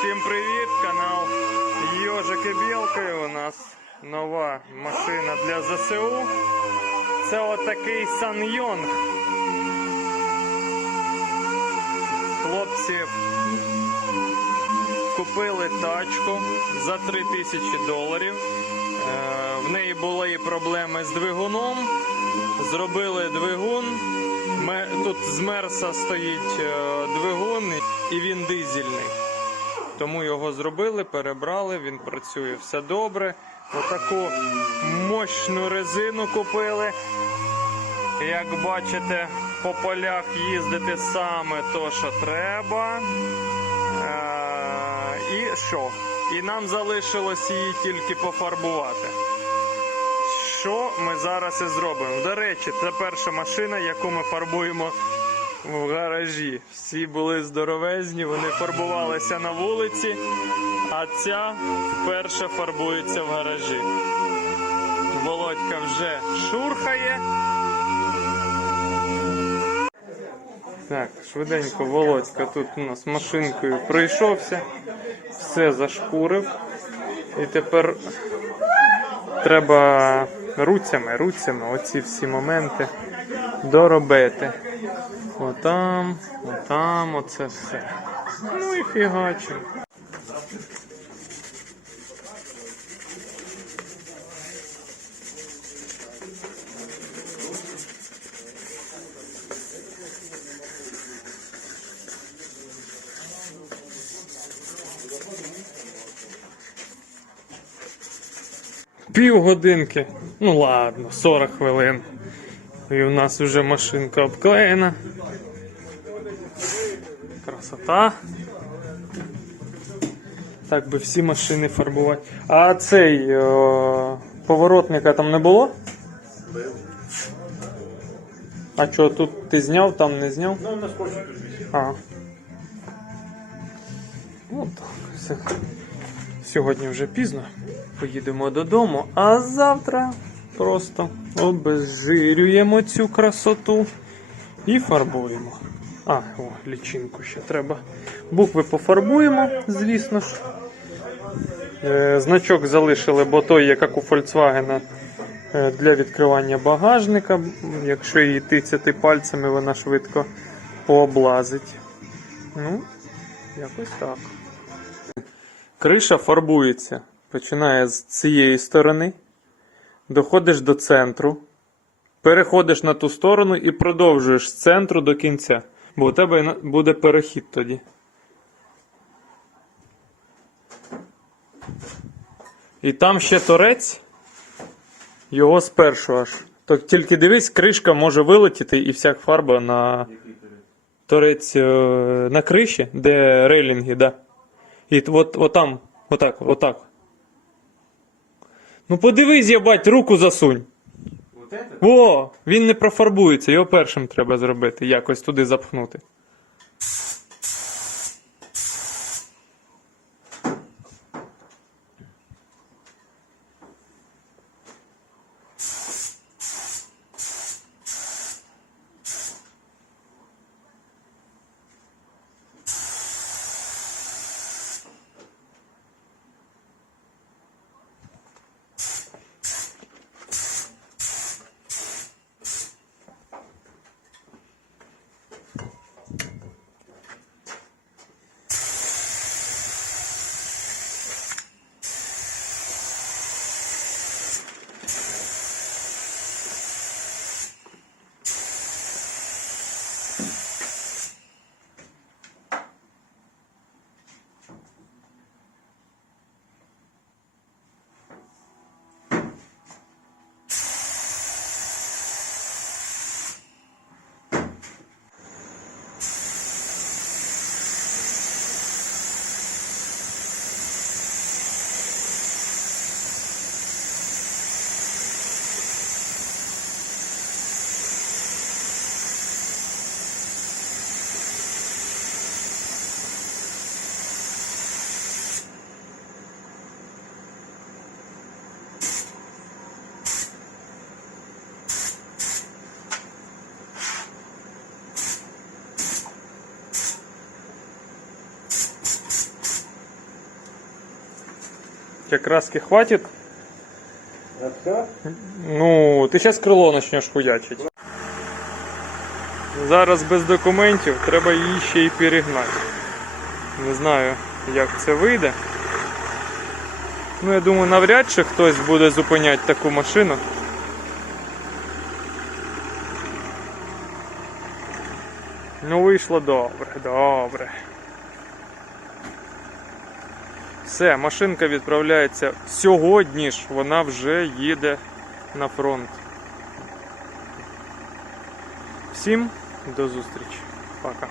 Всім привіт, канал Йожики Білки. У нас нова машина для ЗСУ. Це отакий Санйонг. Хлопці купили тачку за 3 тисячі доларів. Е, В неї були проблеми з двигуном. Зробили двигун. Тут з Мерса стоїть е, двигун, і він дизельний. Тому його зробили, перебрали, він працює все добре. Отаку мощну резину купили. Як бачите, по полях їздити саме то, що треба. Е, І що? І нам залишилось її тільки пофарбувати. Що ми зараз і зробимо? До речі, це перша машина, яку ми фарбуємо в гаражі. Всі були здоровезні, вони фарбувалися на вулиці, а ця вперше фарбується в гаражі. Володька вже шурхає. Так, швиденько Володька тут у нас машинкою пройшовся, все зашкурив. І тепер треба руцями, руцями оці всі моменти доробити. Отам, отам, оце все. Ну і фігачимо. Півгодинки. Ну ладно, 40 хвилин. І у нас вже машинка обклеєна. Красота. Так би всі машини фарбувати. А цей о, поворотника там не було? А що, тут ти зняв, там не зняв? Ну, на скотчі тут. А. Ну так, все. Сьогодні вже пізно. Поїдемо додому, а завтра просто обезжирюємо цю красоту і фарбуємо. А, о, лічинку ще треба. Букви пофарбуємо, звісно ж. Е, значок залишили, бо той, як у Volkswagen, е, для відкривання багажника. Якщо її тицяти пальцями, вона швидко пооблазить. Ну, якось так. Криша фарбується. Починає з цієї сторони, доходиш до центру, переходиш на ту сторону і продовжуєш з центру до кінця. Бо у тебе буде перехід тоді. І там ще торець, його спершу аж. То тільки дивись, кришка може вилетіти і вся фарба на торець е, на криші, де рейлінги, да. І от, от там, отак, отак. Ну подивись, я бать, руку засунь. О, він не профарбується, його першим треба зробити, якось туди запхнути. Тебе краски хватит? А все? Ну, ти зараз крило почнеш хуячити. Зараз без документів треба її ще й перегнати. Не знаю, як це вийде. Ну, я думаю, навряд чи хтось буде зупиняти таку машину. Ну, вийшло добре, добре. Все, машинка відправляється сьогодні ж, вона вже їде на фронт. Всім до зустрічі. Пока.